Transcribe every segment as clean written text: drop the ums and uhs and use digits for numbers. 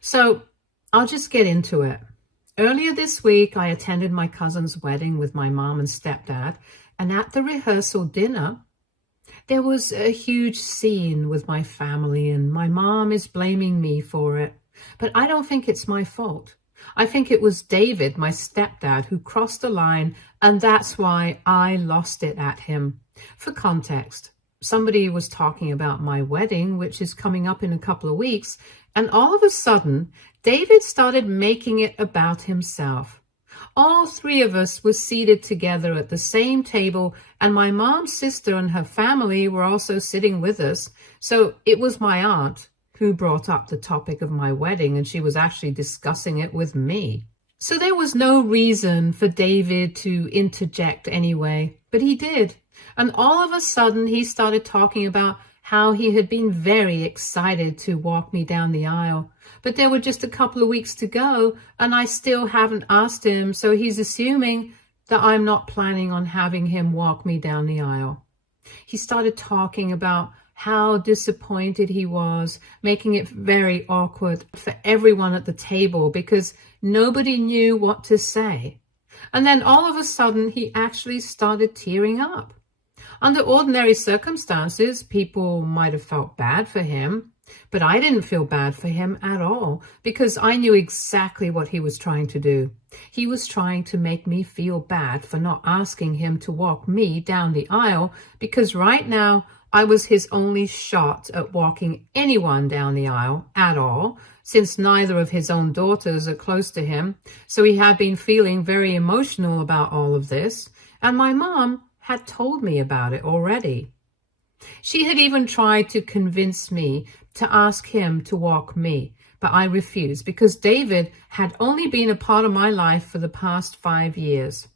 So I'll just get into it. Earlier this week, I attended my cousin's wedding with my mom and stepdad, and at the rehearsal dinner, there was a huge scene with my family, and my mom is blaming me for it. But I don't think it's my fault. I think it was David, my stepdad, who crossed the line, and that's why I lost it at him. For context, somebody was talking about my wedding, which is coming up in a couple of weeks, and all of a sudden, David started making it about himself. All three of us were seated together at the same table, and my mom's sister and her family were also sitting with us. So it was my aunt who brought up the topic of my wedding, and she was actually discussing it with me. So there was no reason for David to interject anyway, but he did. And all of a sudden, he started talking about how he had been very excited to walk me down the aisle. But there were just a couple of weeks to go, and I still haven't asked him, so he's assuming that I'm not planning on having him walk me down the aisle. He started talking about how disappointed he was, making it very awkward for everyone at the table because nobody knew what to say. And then all of a sudden, he actually started tearing up. Under ordinary circumstances, people might have felt bad for him, but I didn't feel bad for him at all because I knew exactly what he was trying to do. He was trying to make me feel bad for not asking him to walk me down the aisle because right now I was his only shot at walking anyone down the aisle at all, since neither of his own daughters are close to him. So he had been feeling very emotional about all of this, and my mom had told me about it already. She had even tried to convince me to ask him to walk me, but I refused because David had only been a part of my life for the past 5 years.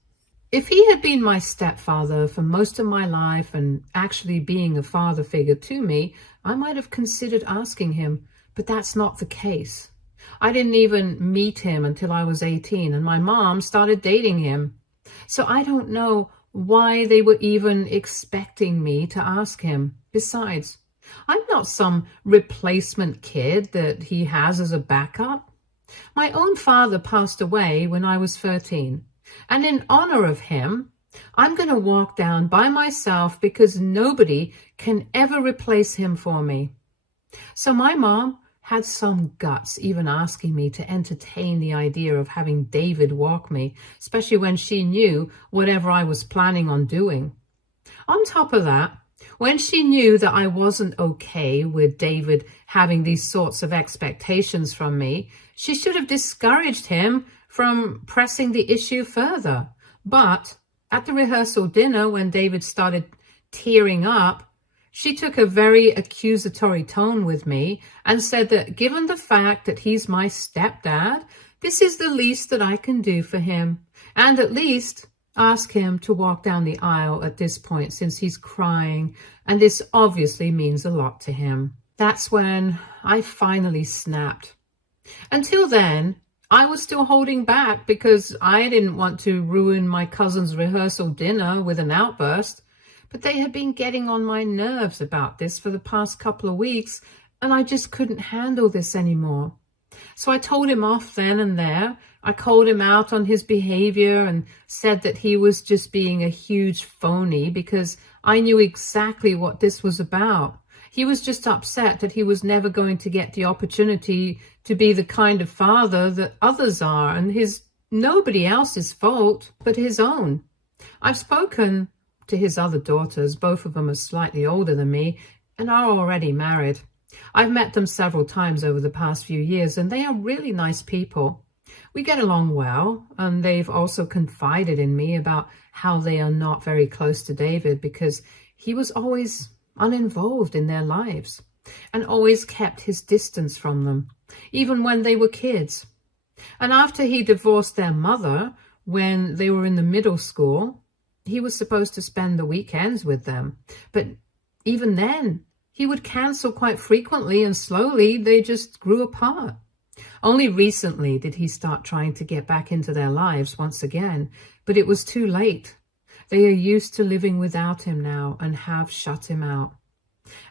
If he had been my stepfather for most of my life and actually being a father figure to me, I might have considered asking him, but that's not the case. I didn't even meet him until I was 18, and my mom started dating him. So I don't know why they were even expecting me to ask him. Besides, I'm not some replacement kid that he has as a backup. My own father passed away when I was 13. And in honor of him, I'm going to walk down by myself because nobody can ever replace him for me. So my mom had some guts even asking me to entertain the idea of having David walk me, especially when she knew whatever I was planning on doing. On top of that, when she knew that I wasn't okay with David having these sorts of expectations from me, she should have discouraged him from pressing the issue further. But at the rehearsal dinner, when David started tearing up, she took a very accusatory tone with me and said that given the fact that he's my stepdad, this is the least that I can do for him, and at least ask him to walk down the aisle at this point since he's crying, and this obviously means a lot to him. That's when I finally snapped. Until then, I was still holding back because I didn't want to ruin my cousin's rehearsal dinner with an outburst, but they had been getting on my nerves about this for the past couple of weeks, and I just couldn't handle this anymore. So I told him off then and there. I called him out on his behavior and said that he was just being a huge phony because I knew exactly what this was about. He was just upset that he was never going to get the opportunity to be the kind of father that others are, and nobody else's fault but his own. I've spoken to his other daughters. Both of them are slightly older than me and are already married. I've met them several times over the past few years, and they are really nice people. We get along well, and they've also confided in me about how they are not very close to David because he was always uninvolved in their lives and always kept his distance from them, even when they were kids. And after he divorced their mother when they were in the middle school, he was supposed to spend the weekends with them. But even then, he would cancel quite frequently, and slowly they just grew apart. Only recently did he start trying to get back into their lives once again, but it was too late. They are used to living without him now and have shut him out.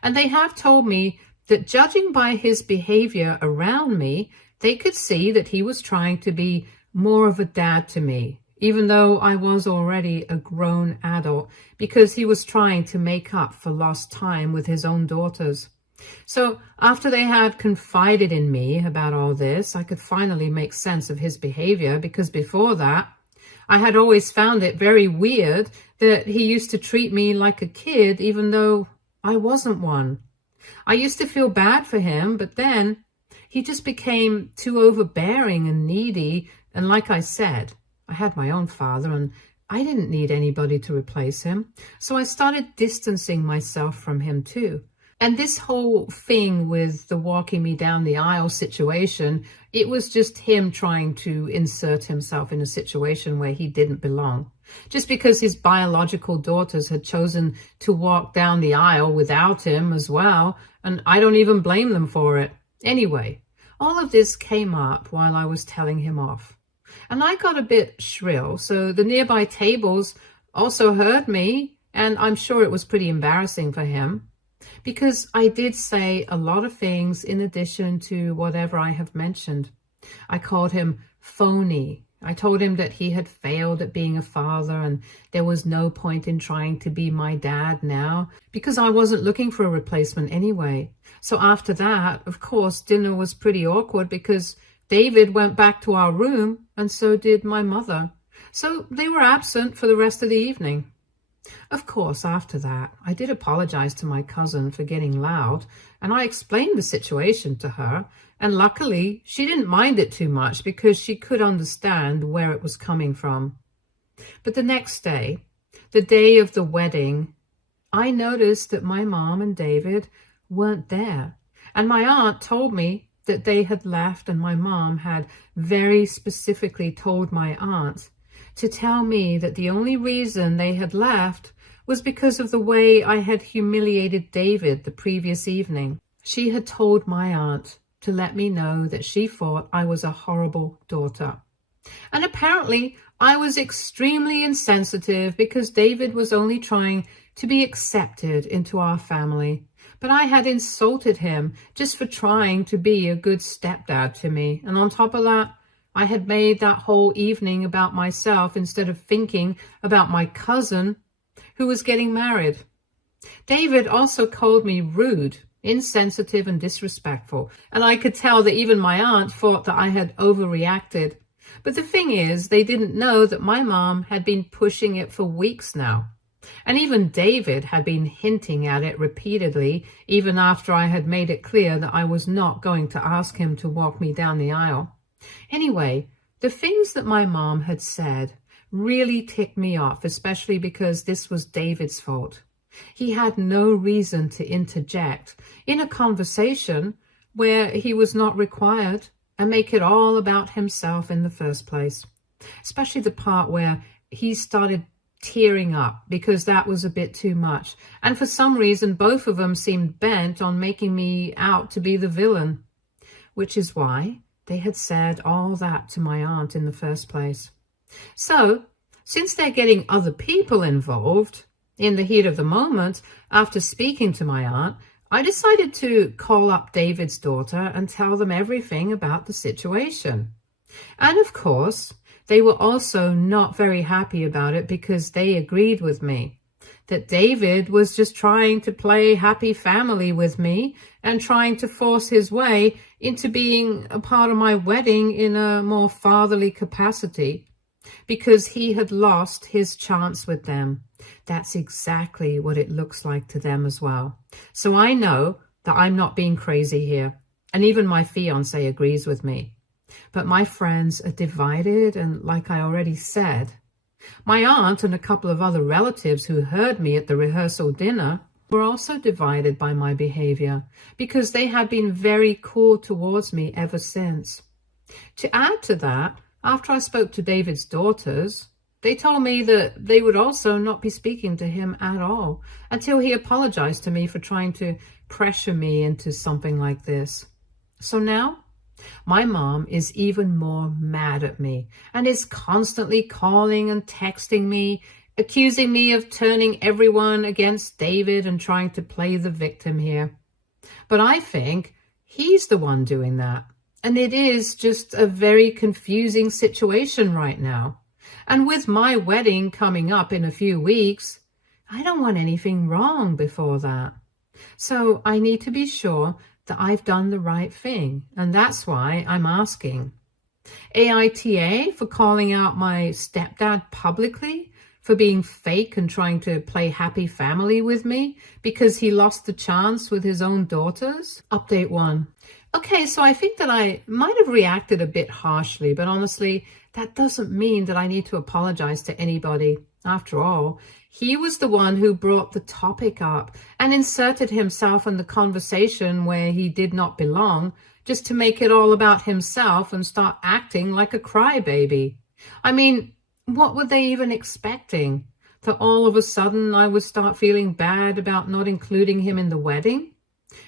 And they have told me that judging by his behavior around me, they could see that he was trying to be more of a dad to me, even though I was already a grown adult, because he was trying to make up for lost time with his own daughters. So after they had confided in me about all this, I could finally make sense of his behavior, because before that, I had always found it very weird that he used to treat me like a kid, even though I wasn't one. I used to feel bad for him, but then he just became too overbearing and needy. And like I said, I had my own father and I didn't need anybody to replace him. So I started distancing myself from him too. And this whole thing with the walking me down the aisle situation, it was just him trying to insert himself in a situation where he didn't belong. Just because his biological daughters had chosen to walk down the aisle without him as well, and I don't even blame them for it. Anyway, all of this came up while I was telling him off. And I got a bit shrill, so the nearby tables also heard me, and I'm sure it was pretty embarrassing for him, because I did say a lot of things in addition to whatever I have mentioned. I called him phony. I told him that he had failed at being a father and there was no point in trying to be my dad now, because I wasn't looking for a replacement anyway. So after that, of course, dinner was pretty awkward because David went back to our room and so did my mother. So they were absent for the rest of the evening. Of course, after that, I did apologize to my cousin for getting loud, and I explained the situation to her, and luckily she didn't mind it too much because she could understand where it was coming from. But the next day, the day of the wedding, I noticed that my mom and David weren't there, and my aunt told me that they had left, and my mom had very specifically told my aunt to tell me that the only reason they had left was because of the way I had humiliated David the previous evening. She had told my aunt to let me know that she thought I was a horrible daughter. And apparently I was extremely insensitive because David was only trying to be accepted into our family. But I had insulted him just for trying to be a good stepdad to me. And on top of that, I had made that whole evening about myself instead of thinking about my cousin who was getting married. David also called me rude, insensitive, and disrespectful. And I could tell that even my aunt thought that I had overreacted. But the thing is, they didn't know that my mom had been pushing it for weeks now. And even David had been hinting at it repeatedly, even after I had made it clear that I was not going to ask him to walk me down the aisle. Anyway, the things that my mom had said really ticked me off, especially because this was David's fault. He had no reason to interject in a conversation where he was not required and make it all about himself in the first place, especially the part where he started tearing up because that was a bit too much. And for some reason, both of them seemed bent on making me out to be the villain, which is why they had said all that to my aunt in the first place. So, since they're getting other people involved, in the heat of the moment, after speaking to my aunt, I decided to call up David's daughter and tell them everything about the situation. And of course, they were also not very happy about it because they agreed with me that David was just trying to play happy family with me and trying to force his way into being a part of my wedding in a more fatherly capacity because he had lost his chance with them. That's exactly what it looks like to them as well. So I know that I'm not being crazy here, and even my fiancé agrees with me. But my friends are divided, and like I already said, my aunt and a couple of other relatives who heard me at the rehearsal dinner were also divided by my behavior because they had been very cool towards me ever since. To add to that, after I spoke to David's daughters, they told me that they would also not be speaking to him at all until he apologized to me for trying to pressure me into something like this. So now, my mom is even more mad at me and is constantly calling and texting me, accusing me of turning everyone against David and trying to play the victim here. But I think he's the one doing that. And it is just a very confusing situation right now. And with my wedding coming up in a few weeks, I don't want anything wrong before that. So I need to be sure that I've done the right thing. And that's why I'm asking. AITA for calling out my stepdad publicly for being fake and trying to play happy family with me because he lost the chance with his own daughters. Update 1. Okay, so I think that I might have reacted a bit harshly, but honestly, that doesn't mean that I need to apologize to anybody. After all, he was the one who brought the topic up and inserted himself in the conversation where he did not belong, just to make it all about himself and start acting like a crybaby. I mean, what were they even expecting? That all of a sudden I would start feeling bad about not including him in the wedding?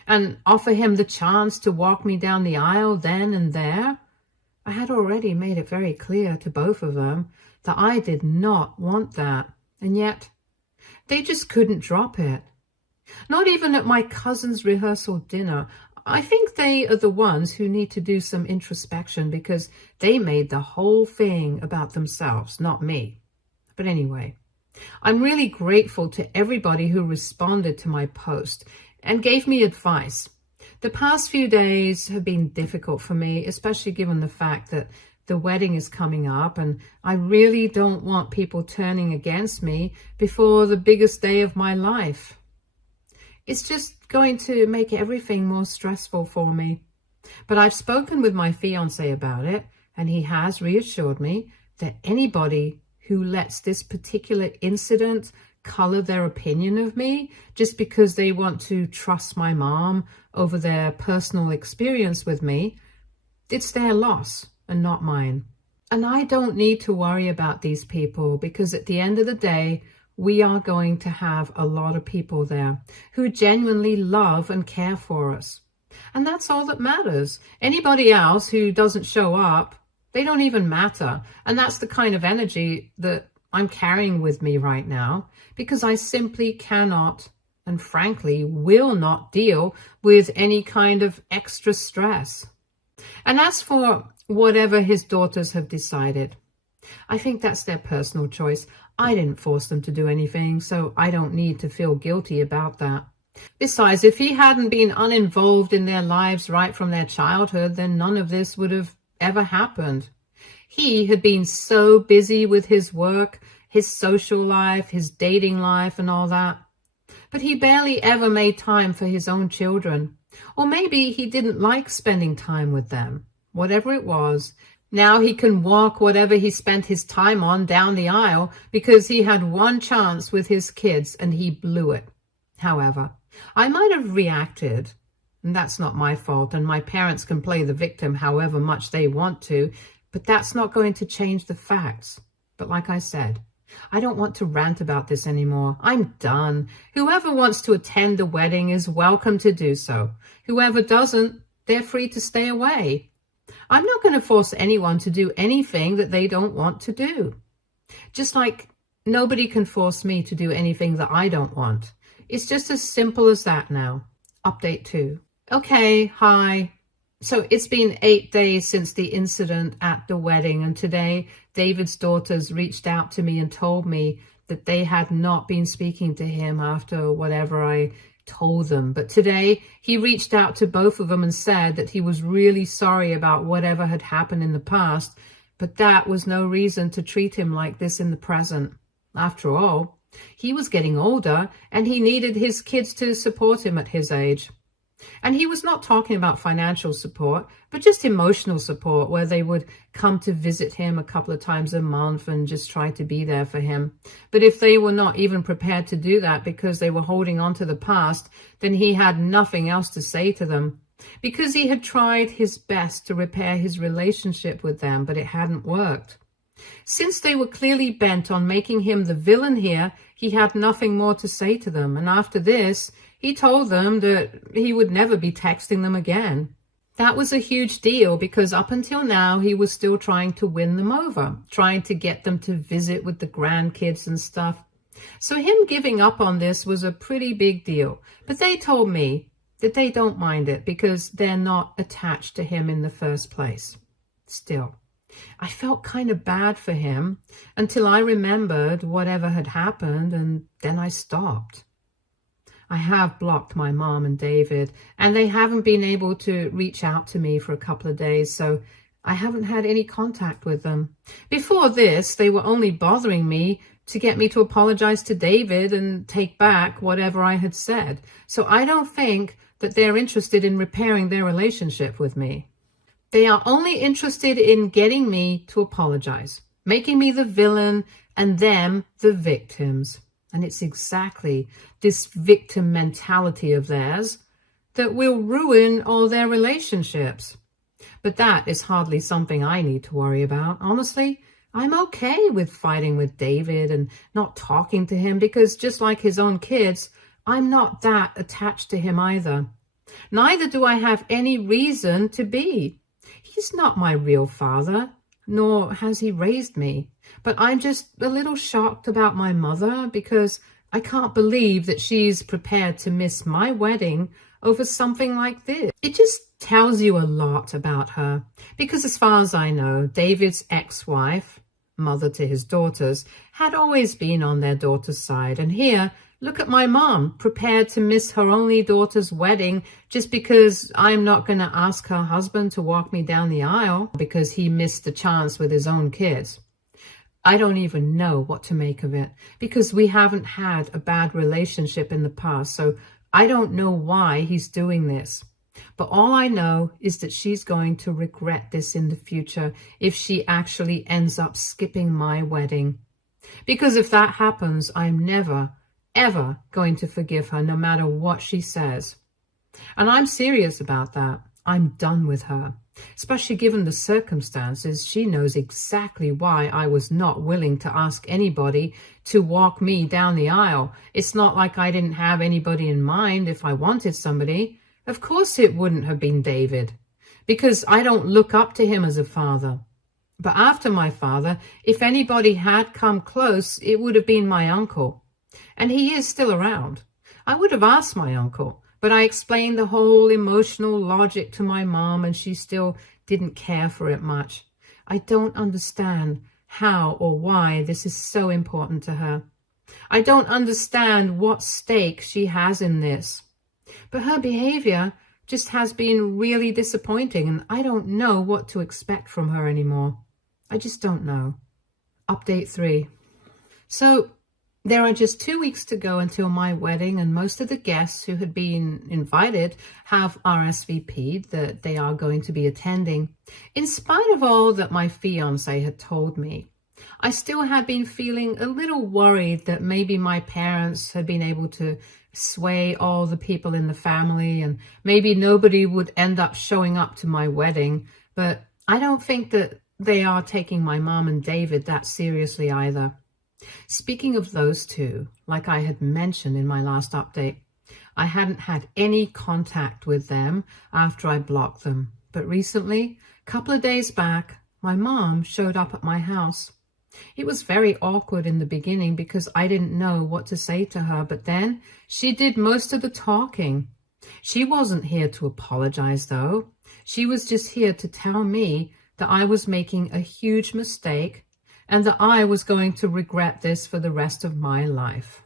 And offer him the chance to walk me down the aisle then and there? I had already made it very clear to both of them that I did not want that. And yet, they just couldn't drop it. Not even at my cousin's rehearsal dinner. I think they are the ones who need to do some introspection because they made the whole thing about themselves, not me. But anyway, I'm really grateful to everybody who responded to my post and gave me advice. The past few days have been difficult for me, especially given the fact that the wedding is coming up and I really don't want people turning against me before the biggest day of my life. It's just going to make everything more stressful for me. But I've spoken with my fiancé about it, and he has reassured me that anybody who lets this particular incident color their opinion of me just because they want to trust my mom over their personal experience with me, it's their loss and not mine. And I don't need to worry about these people because at the end of the day, we are going to have a lot of people there who genuinely love and care for us. And that's all that matters. Anybody else who doesn't show up, they don't even matter. And that's the kind of energy that I'm carrying with me right now because I simply cannot and frankly will not deal with any kind of extra stress. And as for whatever his daughters have decided, I think that's their personal choice. I didn't force them to do anything, so I don't need to feel guilty about that. Besides, if he hadn't been uninvolved in their lives right from their childhood, then none of this would have ever happened. He had been so busy with his work, his social life, his dating life, and all that. But he barely ever made time for his own children. Or maybe he didn't like spending time with them. Whatever it was, now he can walk whatever he spent his time on down the aisle because he had one chance with his kids and he blew it. However, I might have reacted, and that's not my fault, and my parents can play the victim however much they want to, but that's not going to change the facts. But like I said, I don't want to rant about this anymore. I'm done. Whoever wants to attend the wedding is welcome to do so. Whoever doesn't, they're free to stay away. I'm not going to force anyone to do anything that they don't want to do. Just like nobody can force me to do anything that I don't want. It's just as simple as that now. Update 2. Okay, hi. So it's been 8 days since the incident at the wedding, and today David's daughters reached out to me and told me that they had not been speaking to him after whatever I told them. But today he reached out to both of them and said that he was really sorry about whatever had happened in the past, but that was no reason to treat him like this in the present. After all, he was getting older and he needed his kids to support him at his age. And he was not talking about financial support, but just emotional support, where they would come to visit him a couple of times a month and just try to be there for him. But if they were not even prepared to do that because they were holding on to the past, then he had nothing else to say to them. Because he had tried his best to repair his relationship with them, but it hadn't worked. Since they were clearly bent on making him the villain here, he had nothing more to say to them. And after this, he told them that he would never be texting them again. That was a huge deal because up until now, he was still trying to win them over, trying to get them to visit with the grandkids and stuff. So him giving up on this was a pretty big deal. But they told me that they don't mind it because they're not attached to him in the first place. Still, I felt kind of bad for him until I remembered whatever had happened, and then I stopped. I have blocked my mom and David, and they haven't been able to reach out to me for a couple of days, so I haven't had any contact with them. Before this, they were only bothering me to get me to apologize to David and take back whatever I had said. So I don't think that they're interested in repairing their relationship with me. They are only interested in getting me to apologize, making me the villain and them the victims. And it's exactly this victim mentality of theirs that will ruin all their relationships. But that is hardly something I need to worry about. Honestly, I'm okay with fighting with David and not talking to him because just like his own kids, I'm not that attached to him either. Neither do I have any reason to be. He's not my real father, nor has he raised me. But I'm just a little shocked about my mother because I can't believe that she's prepared to miss my wedding over something like this. It just tells you a lot about her because as far as I know, David's ex-wife, mother to his daughters, had always been on their daughter's side. And here, look at my mom, prepared to miss her only daughter's wedding just because I'm not going to ask her husband to walk me down the aisle because he missed the chance with his own kids. I don't even know what to make of it because we haven't had a bad relationship in the past, so I don't know why he's doing this. But all I know is that she's going to regret this in the future if she actually ends up skipping my wedding. Because if that happens, I'm never, ever going to forgive her, no matter what she says. And I'm serious about that. I'm done with her. Especially given the circumstances, she knows exactly why I was not willing to ask anybody to walk me down the aisle. It's not like I didn't have anybody in mind if I wanted somebody. Of course it wouldn't have been David, because I don't look up to him as a father. But after my father, if anybody had come close, it would have been my uncle. And he is still around. I would have asked my uncle, but I explained the whole emotional logic to my mom and she still didn't care for it much. I don't understand how or why this is so important to her. I don't understand what stake she has in this. But her behavior just has been really disappointing and I don't know what to expect from her anymore. I just don't know. Update 3. So there are just 2 weeks to go until my wedding, and most of the guests who had been invited have RSVP'd that they are going to be attending. In spite of all that my fiancé had told me, I still had been feeling a little worried that maybe my parents had been able to sway all the people in the family and maybe nobody would end up showing up to my wedding. But I don't think that they are taking my mom and David that seriously either. Speaking of those two, like I had mentioned in my last update, I hadn't had any contact with them after I blocked them. But recently, a couple of days back, my mom showed up at my house. It was very awkward in the beginning because I didn't know what to say to her, but then she did most of the talking. She wasn't here to apologize, though. She was just here to tell me that I was making a huge mistake and that I was going to regret this for the rest of my life.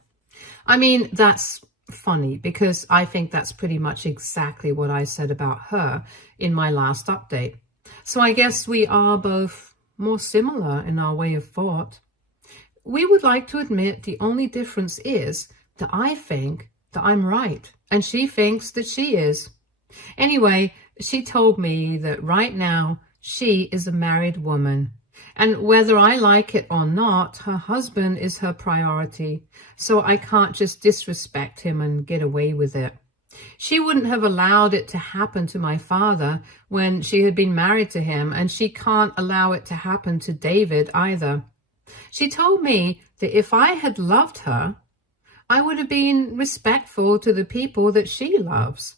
I mean, that's funny because I think that's pretty much exactly what I said about her in my last update. So I guess we are both more similar in our way of thought. We would like to admit the only difference is that I think that I'm right and she thinks that she is. Anyway, she told me that right now she is a married woman. And whether I like it or not, her husband is her priority, so I can't just disrespect him and get away with it. She wouldn't have allowed it to happen to my father when she had been married to him, and she can't allow it to happen to David either. She told me that if I had loved her, I would have been respectful to the people that she loves,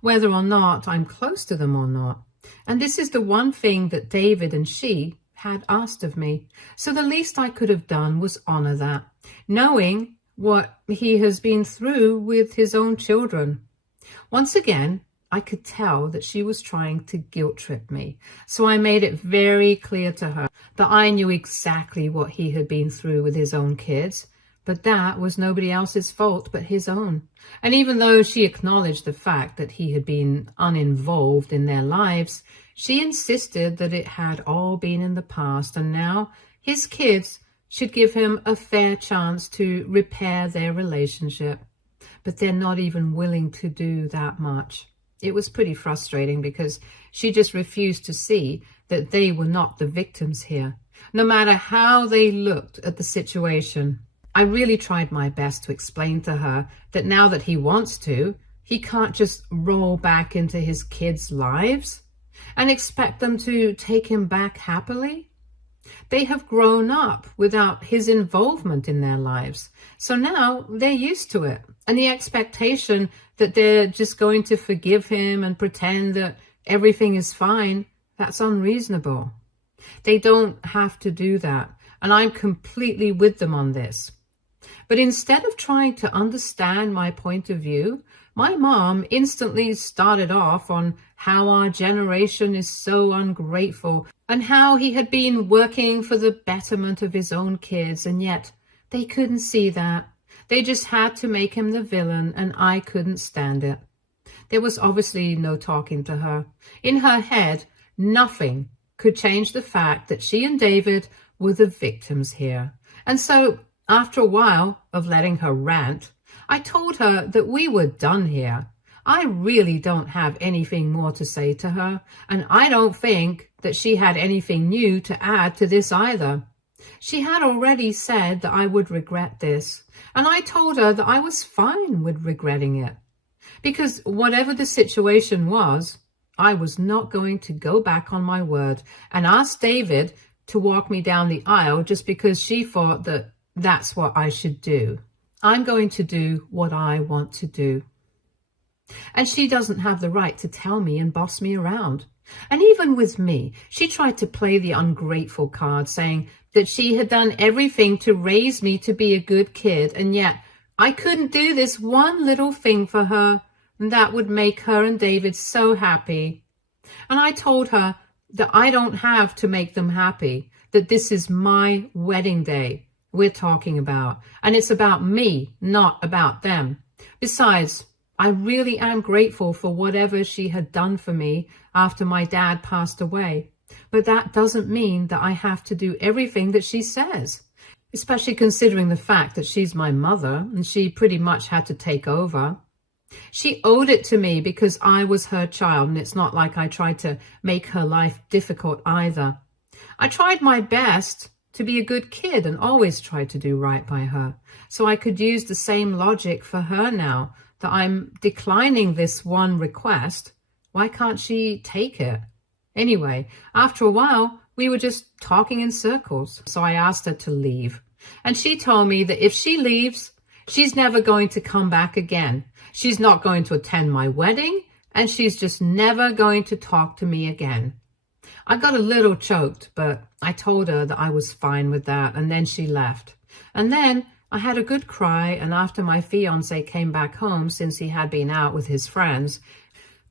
whether or not I'm close to them or not. And this is the one thing that David and she had asked of me. So the least I could have done was honor that, knowing what he has been through with his own children. Once again, I could tell that she was trying to guilt trip me. So I made it very clear to her that I knew exactly what he had been through with his own kids, but that was nobody else's fault but his own. And even though she acknowledged the fact that he had been uninvolved in their lives, she insisted that it had all been in the past, and now his kids should give him a fair chance to repair their relationship. But they're not even willing to do that much. It was pretty frustrating because she just refused to see that they were not the victims here, no matter how they looked at the situation. I really tried my best to explain to her that now that he wants to, he can't just roll back into his kids' lives and expect them to take him back happily. They have grown up without his involvement in their lives. So now they're used to it. And the expectation that they're just going to forgive him and pretend that everything is fine, that's unreasonable. They don't have to do that. And I'm completely with them on this. But instead of trying to understand my point of view, my mom instantly started off on how our generation is so ungrateful and how he had been working for the betterment of his own kids, and yet they couldn't see that. They just had to make him the villain, and I couldn't stand it. There was obviously no talking to her. In her head, nothing could change the fact that she and David were the victims here. And so, after a while of letting her rant, I told her that we were done here. I really don't have anything more to say to her, and I don't think that she had anything new to add to this either. She had already said that I would regret this, and I told her that I was fine with regretting it. Because whatever the situation was, I was not going to go back on my word and ask David to walk me down the aisle just because she thought that that's what I should do. I'm going to do what I want to do. And she doesn't have the right to tell me and boss me around. And even with me, she tried to play the ungrateful card, saying that she had done everything to raise me to be a good kid, and yet I couldn't do this one little thing for her, and that would make her and David so happy. And I told her that I don't have to make them happy, that this is my wedding day we're talking about, and it's about me, not about them. Besides, I really am grateful for whatever she had done for me after my dad passed away. But that doesn't mean that I have to do everything that she says, especially considering the fact that she's my mother and she pretty much had to take over. She owed it to me because I was her child, and it's not like I tried to make her life difficult either. I tried my best to be a good kid and always tried to do right by her. So I could use the same logic for her now that I'm declining this one request. Why can't she take it? Anyway, after a while, we were just talking in circles. So I asked her to leave. And she told me that if she leaves, she's never going to come back again. She's not going to attend my wedding, and she's just never going to talk to me again. I got a little choked, but I told her that I was fine with that, and then she left. And then I had a good cry, and after my fiancé came back home since he had been out with his friends,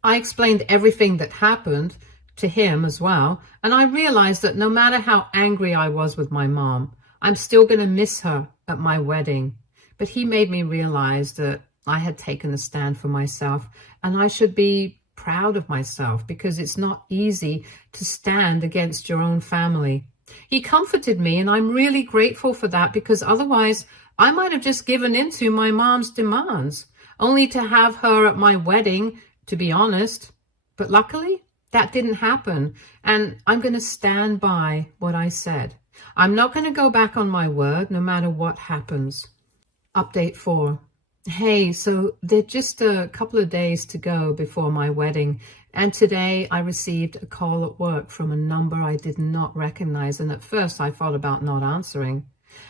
I explained everything that happened to him as well, and I realized that no matter how angry I was with my mom, I'm still going to miss her at my wedding. But he made me realize that I had taken a stand for myself, and I should be proud of myself because it's not easy to stand against your own family. He comforted me, and I'm really grateful for that because otherwise I might have just given in to my mom's demands, only to have her at my wedding, to be honest. But luckily, that didn't happen, and I'm going to stand by what I said. I'm not going to go back on my word no matter what happens. Update 4. Hey, so there's just a couple of days to go before my wedding, and today I received a call at work from a number I did not recognize, and at first I thought about not answering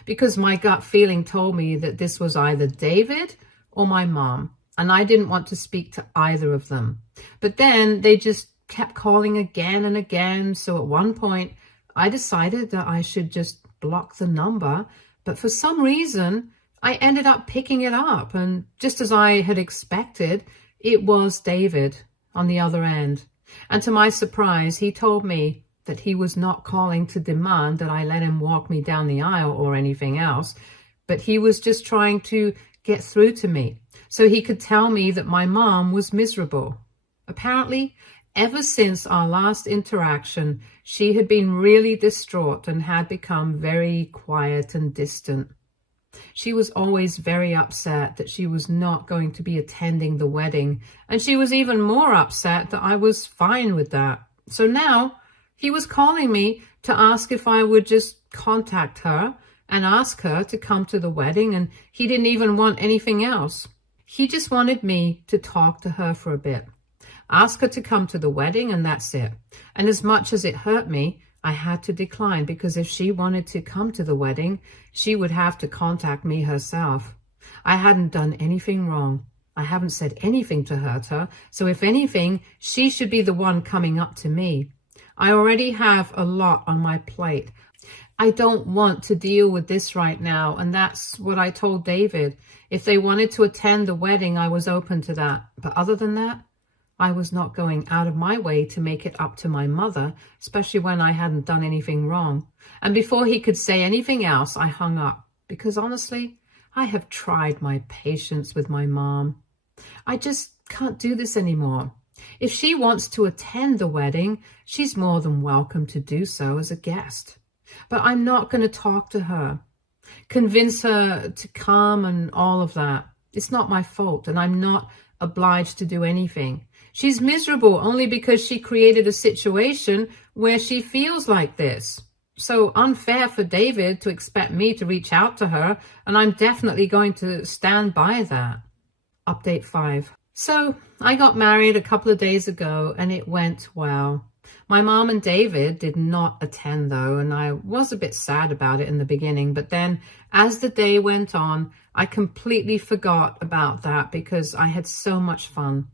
because my gut feeling told me that this was either David or my mom, and I didn't want to speak to either of them. But then they just kept calling again and again, so at one point I decided that I should just block the number, but for some reason I ended up picking it up, and just as I had expected, It was David on the other end. And to my surprise, he told me that he was not calling to demand that I let him walk me down the aisle or anything else, but he was just trying to get through to me so he could tell me that my mom was miserable. Apparently, ever since our last interaction, she had been really distraught and had become very quiet and distant. She was always very upset that she was not going to be attending the wedding, and she was even more upset that I was fine with that. So now he was calling me to ask if I would just contact her and ask her to come to the wedding, and he didn't even want anything else. He just wanted me to talk to her for a bit, ask her to come to the wedding, and that's it. And as much as it hurt me, I had to decline, because if she wanted to come to the wedding, she would have to contact me herself. I hadn't done anything wrong. I haven't said anything to hurt her, so if anything, she should be the one coming up to me. I already have a lot on my plate. I don't want to deal with this right now, and that's what I told David. If they wanted to attend the wedding, I was open to that. But other than that, I was not going out of my way to make it up to my mother, especially when I hadn't done anything wrong. And before he could say anything else, I hung up, because honestly, I have tried my patience with my mom. I just can't do this anymore. If she wants to attend the wedding, she's more than welcome to do so as a guest. But I'm not going to talk to her, convince her to come and all of that. It's not my fault, and I'm not obliged to do anything. She's miserable only because she created a situation where she feels like this. So unfair for David to expect me to reach out to her, and I'm definitely going to stand by that. Update 5. So I got married a couple of days ago, and it went well. My mom and David did not attend though, and I was a bit sad about it in the beginning, but then as the day went on, I completely forgot about that because I had so much fun.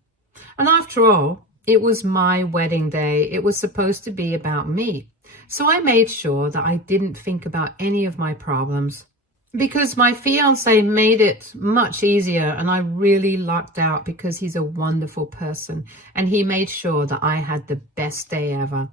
And after all, it was my wedding day. It was supposed to be about me. So I made sure that I didn't think about any of my problems, because my fiance made it much easier, and I really lucked out because he's a wonderful person, and he made sure that I had the best day ever.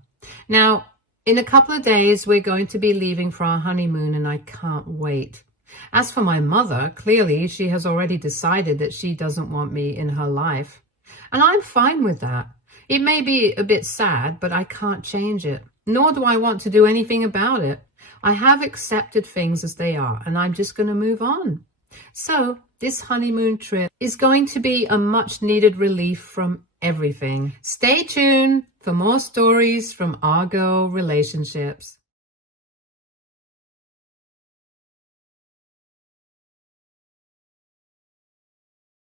Now, in a couple of days, we're going to be leaving for our honeymoon, and I can't wait. As for my mother, clearly she has already decided that she doesn't want me in her life, and I'm fine with that. It may be a bit sad, but I can't change it, nor do I want to do anything about it. I have accepted things as they are, and I'm just going to move on. So this honeymoon trip is going to be a much needed relief from everything. Stay tuned for more stories from our girl relationships.